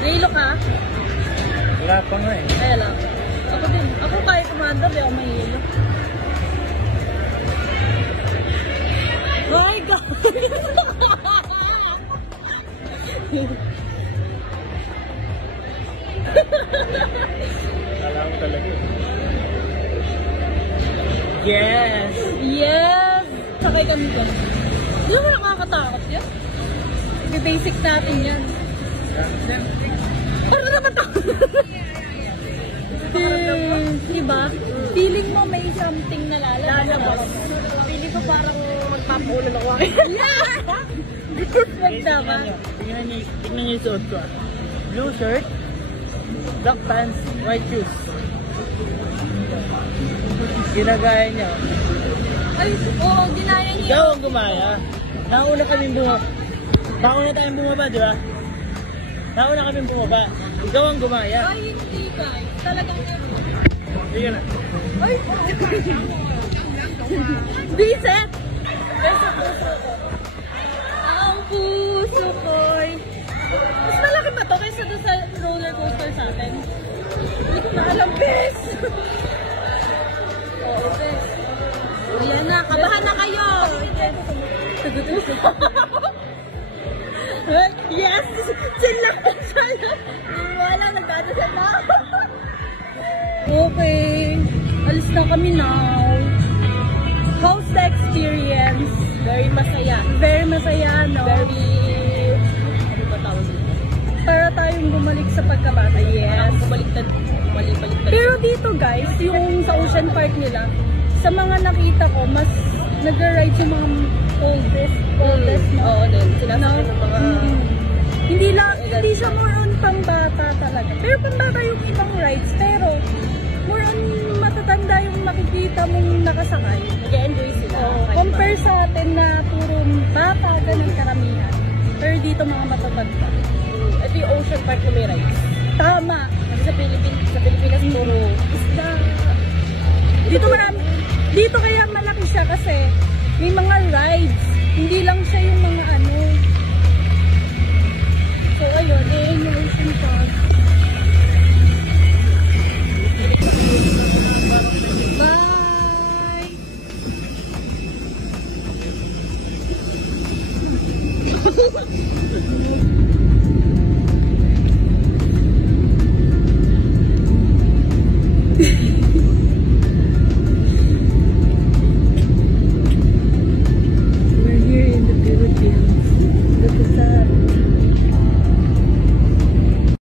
Yelo ka? Wala pa nga eh. Ay, alam. Ako din. Ako kahit kumanda, di ako may yelo. My God! Alam ko talaga. Yes! Yes! Sakay kami dyan. Di ba nakakatakot yan? I-basic natin yan. Para naman takot. Diba? Feeling mo may something na lalabas. Feeling ko parang magpapunan ako. Yeah! Ganda ba? Tingnan niyo yung suot ko. Blue shirt, black pants, white shoes. Ginagaya niya. Ay, oo, ginaya niya. Ikaw ang gumaya. Nauna kaming bumaba. Nauna tayong bumaba, di ba? Nauna kaming bumaba. Ikaw ang gumaya. Ay, hindi guys. Talagang Sige na. ay, Biset! Besa puso ko. Ang puso ko'y... Mas malaki ba to kaysa doon sa roller coaster sa atin? Hindi ko na alam, Bes! Oo, Bes. Ayan na, kabahan na kayo! Yes! Chill lang po siya. Wala, nagdadasal na. Okay. Alis na kami now. How's the experience? Very masaya. Very masaya, no? Very... Ano ba tawag dito? Para tayong bumalik sa pagkabata. Yes. Bumaliktad. Pero dito guys, yung sa Ocean Park nila, sa mga nakita ko, mas nag-ride yung mga oldest, no? Oo, din. Sinasabi No? ng mga... Hindi siya more on pambata talaga. Pero pambata yung ibang rides, pero more on matatanda yung makikita mong nakasakay. Nag-enjoy sila. Compare sa atin na puro bata, ganun karamihan. Pero dito mga matatanda. Ito yung Ocean Park na may rides. Tama. Kasi sa Pilipinas, puro isda. Dito marami. Dito kaya malaki siya kasi may mga rides. Hindi lang siya yung mga ano. So ayun,